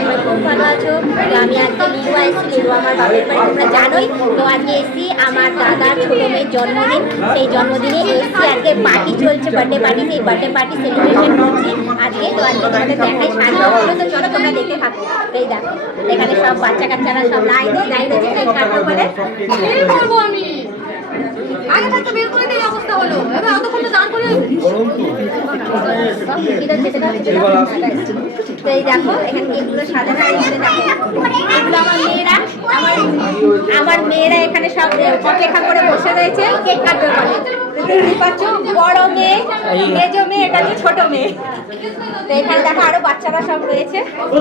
সবাই খুব ভালো আছো। তো আমি আজকে লিলুয়া এসেছি, লিলুয়া আমার বাপের বাড়ি তোমরা জানোই। তো আজকে এসেছি আমার দাদার ছোটো মেয়ের জন্মদিন, সেই জন্মদিনে এসেছি। আজকে পার্টি চলছে, বার্থডে পার্টি, সেই বার্থডে পার্টি সেলিব্রেশন করছি আজকে। তো আজকে তোমাদের দেখাই সাজগুলো, তো চলো তোমরা দেখতে থাকো। এই দেখো এখানে সব বাচ্চা কাচ্চারা সব লাইন হচ্ছে কেক কাটবো বলে। কি করবো আমি? আগে থাকতে বের করে দিয়ে অবস্থা হলো, এবার অতক্ষণ তো দান করে তো এই দেখো এখানে কেকগুলো সাজানো, এখানে দেখো এগুলো আমার মেয়েরা, আমার মেয়েরা এখানে সব অপেক্ষা করে বসে রয়েছে কেক কাটবে বলে। দেখতে পাচ্ছ বড় মেয়ে, মেজো মেয়ে, এটা হচ্ছে ছোট মেয়ে। তো এখানে দেখো আরো বাচ্চারা সব রয়েছে,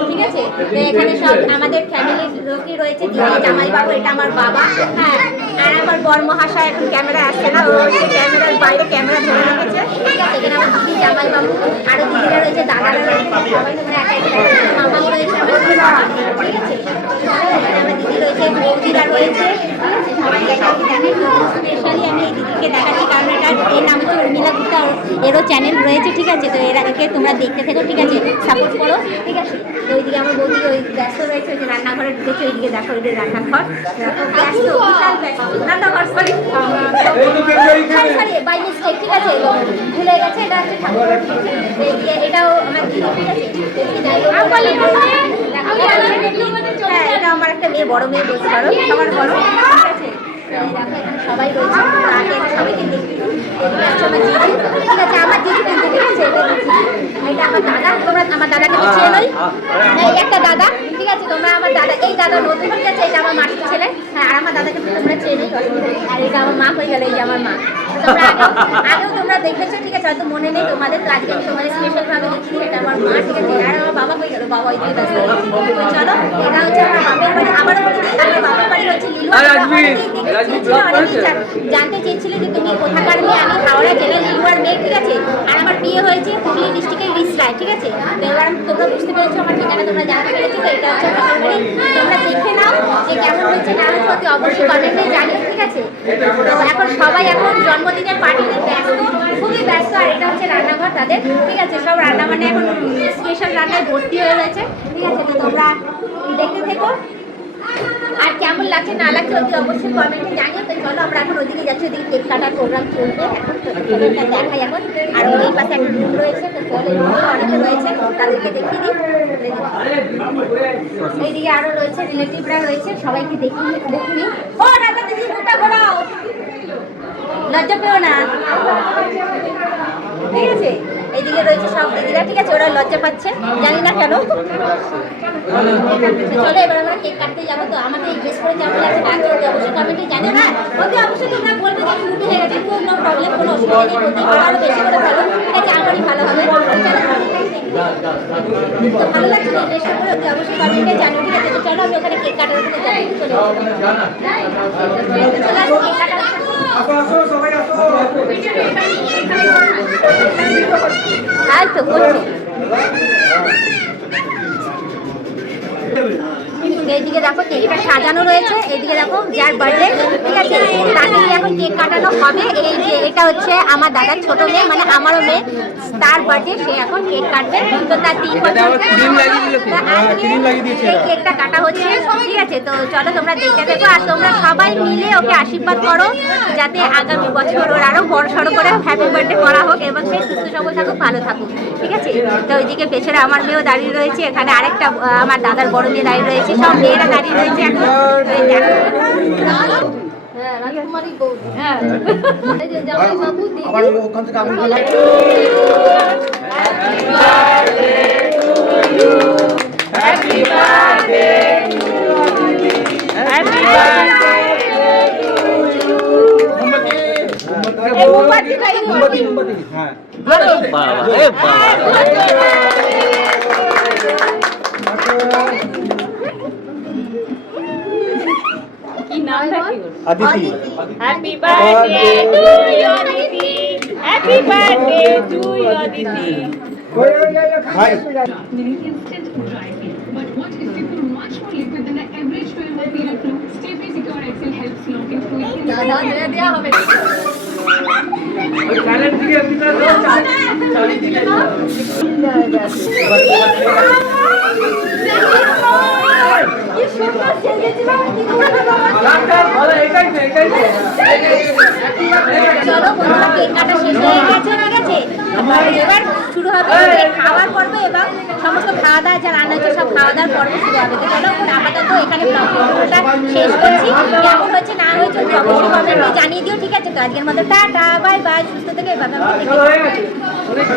ঠিক আছে। তো এখানে সব আমাদের ফ্যামিলির লোকই রয়েছে, দিদি, জামাইবাবু, এটা আমার বাবা, হ্যাঁ। আর আমার বর মহাশয় এখন ক্যামেরা আসছে না, ও হচ্ছে ক্যামেরার বাইরে ক্যামেরা ধরে রেখেছে, ঠিক আছে। এখানে আমার দিদি, জামাইবাবু, আরো দিদিরা রয়েছে, দাদারা রয়েছে, সবাই তোমরা একা মামাও রয়েছে আমার, ঠিক আছে। আমার দিদি রয়েছে, বৌদিরা রয়েছে, সবাইকে স্পেশালি আমি এই দিদিকে দেখাচ্ছি কারণ এর নাম হচ্ছে উর্মিলা গুপ্তা, এরও চ্যানেল রয়েছে, ঠিক আছে। তো একে তোমরা দেখতে থেকো, ঠিক আছে, সাপোর্ট করো, ঠিক আছে। তো ওইদিকে আমার বৌদি ওই ব্যস্ত রয়েছে, ওই যে রান্নাঘরে ঢুকেছে, ওইদিকে দেখো, ওই যে রান্নাঘর ব্যস্ত, বিশাল ব্যস্ত রান্নাঘর, সরি বাই মিস্টেক, ঠিক আছে, ভুলে গেছে, এটা হচ্ছে ঠাকুর, এইদিকে এটাও আমার দিদি, ঠিক আছে। হ্যাঁ, এটা আমার একটা মেয়ে, বড় মেয়ে বলতে পারো, সবার বড়, ঠিক আছে। সবাই রয়েছে, আগে সবাইকে দেখতে, আমার জিজু, ঠিক আছে, আমার জিজু কিন্তু, ঠিক আছে, এটা আমার দাদা, তোমরা আমার দাদাকে তো চেনোই, এই একটা দাদা, ঠিক আছে, তোমরা আমার দাদা, এই দাদা নতুন, ঠিক আছে, এটা আমার মাসির ছেলে, হ্যাঁ। আর আমার দাদাকে তোমরা চেনোই, আর এটা আমার মা হয়ে গেল, এই যে আমার মা। তোমরা আগেও তোমরা দেখেছো, ঠিক আছে, হয়তো মনে নেই তোমাদের, তো আজকে তোমাদের স্পেশালভাবে দেখছি, এটা আমার মা, ঠিক আছে। আর আমার বাবা হয়ে গেল, বাবা ওই দিকে ব্যস্ত। চলো, এটা হচ্ছে আমার বাপের বাড়ি, আবারও বলে দিই আমার বাপের বাড়ি হচ্ছে লিলুয়া। জানতে চেয়েছিলে যে তুমি কোথাকার মেয়ে, আমি হাওড়া জেলার লিলুয়ার মেয়ে, ঠিক আছে। আর আমার বিয়ে হয়েছে হুগলি ডিস্ট্রিক্টের রিসরায়, ঠিক আছে। তো এবার তোমরা বুঝতে পেরেছো আমার ঠিকানা, তোমরা জানতে পেরেছো, তো এটা হচ্ছে বাপের বাড়ি। তোমরা দেখে নাও যে কেমন হয়েছে না হয়েছে, অতি অবশ্যই কমেন্টে জানিও, ঠিক আছে। তো এখন সবাই এখন জন্মদিনের পার্টিতে ব্যস্ত, খুবই ব্যস্ত। আর এটা হচ্ছে রান্নাঘর তাদের, ঠিক আছে, সব রান্না মানে এখন স্পেশাল রান্নায় ভর্তি হয়ে গেছে, ঠিক আছে। তো তোমরা দেখতে থেকো, আর কেমন লাগছে না লাগছে অতি অবশ্যই কমেন্টে জানিও। তো চলো আমরা এখন ওইদিকে যাচ্ছি, ওইদিকে কেক কাটার প্রোগ্রাম চলবে এখন, এটা দেখাই এখন। আর ওই পাশে একটা রুম রয়েছে, তো চলো অনেকে রয়েছে, তাদেরকে দেখিয়ে দিই। এইদিকে আরো রয়েছে, রিলেটিভরা রয়েছে, সবাইকে দেখিয়ে নিই। ও দাদা দিদি মুখটা ঘোরাও, লজ্জা পেও না, ঠিক আছে। এইদিকে রয়েছে সব দিদিরা, ঠিক আছে, ওরা লজ্জা পাচ্ছে, জানি না কেন। চলো এবার আমরা কেক কাটতে যাবো। তো আমাকে এই ড্রেস করে কেমন লাগছে না লাগছে অবশ্যই কমেন্টে জানিও, হ্যাঁ। অতি অবশ্যই তোমরা বলবে যে রুটি হয়ে গেছে, কোনো প্রবলেম, কোনো অসুবিধা নেই, বলতে আরও বেশি করে ভালো, ঠিক আছে, আমারই ভালো হবে। তো ভালো লাগছে না ড্রেসটা করে, অতি অবশ্যই কমেন্টে জানিও, ঠিক আছে। তো চলো আমি ওখানে কেক কাটার ওখানে যাই, চলে আসো কেক কাটার। আর তো করছি, এইদিকে দেখো কেকটা সাজানো রয়েছে, এইদিকে দেখো যার বার্থডে, ঠিক আছে, তাকে এখন কেক কাটানো হবে। এই যে এটা হচ্ছে আমার দাদার ছোট মেয়ে, মানে আমারও মেয়ে, তার বার্থডে, সে এখন কেক কাটবে। তো তার 3 বছর এই কেকটা কাটা হচ্ছে, ঠিক আছে। তো চলো তোমরা দেখতে দেখো, আর তোমরা সবাই মিলে ওকে আশীর্বাদ করো যাতে আগামী বছর ওর আরও বড় সড়ো করে হ্যাপি বার্থডে করা হোক এবং সে সুস্থ সবল থাকুক, ভালো থাকুক, ঠিক আছে। তো ওইদিকে পেছনে আমার মেয়েও দাঁড়িয়ে রয়েছে, এখানে আরেকটা আমার দাদার বড় মেয়ে দাঁড়িয়ে রয়েছে, সব মেয়েরা দাঁড়িয়ে রয়েছে এখন। রাজকুমারী বৌদি, হ্যাঁ, এই যে জামাই বাবু, দিদি, আবার ওখান থেকে আমি বললাম happy birthday to you, happy birthday to you, happy birthday to you. মোমবাতি, হ্যাঁ, বাবা এ বাবা, Aditi. Happy birthday to you, Aditi. Happy birthday to you, Aditi. Hi. Instant dry clean. But what if you put much more liquid than the average 12-month period glue? Stay Free Secure Excel helps lock in fluid. কি সুন্দর সেজেছিলাম, কি চলো বন্ধুরা, cake কাটা শেষ হয়ে গেছে, ঠিক আছে? এবার শুরু হবে খাওয়ার পর্ব এবং সমস্ত খাওয়া দাওয়া যা রান্না হচ্ছে সব খাওয়া দাওয়ার পর্ব শুরু হবে। তো চলো আপাতত এখানে ব্লগটা শেষ করছি। কেমন হয়েছে না হয়েছে অবশ্যই কমেন্টে জানিয়ে দিও, ঠিক আছে? তো আজকের মতো টাটা, বাই বাই, সুস্থ থেকে এভাবে আমাকে দেখে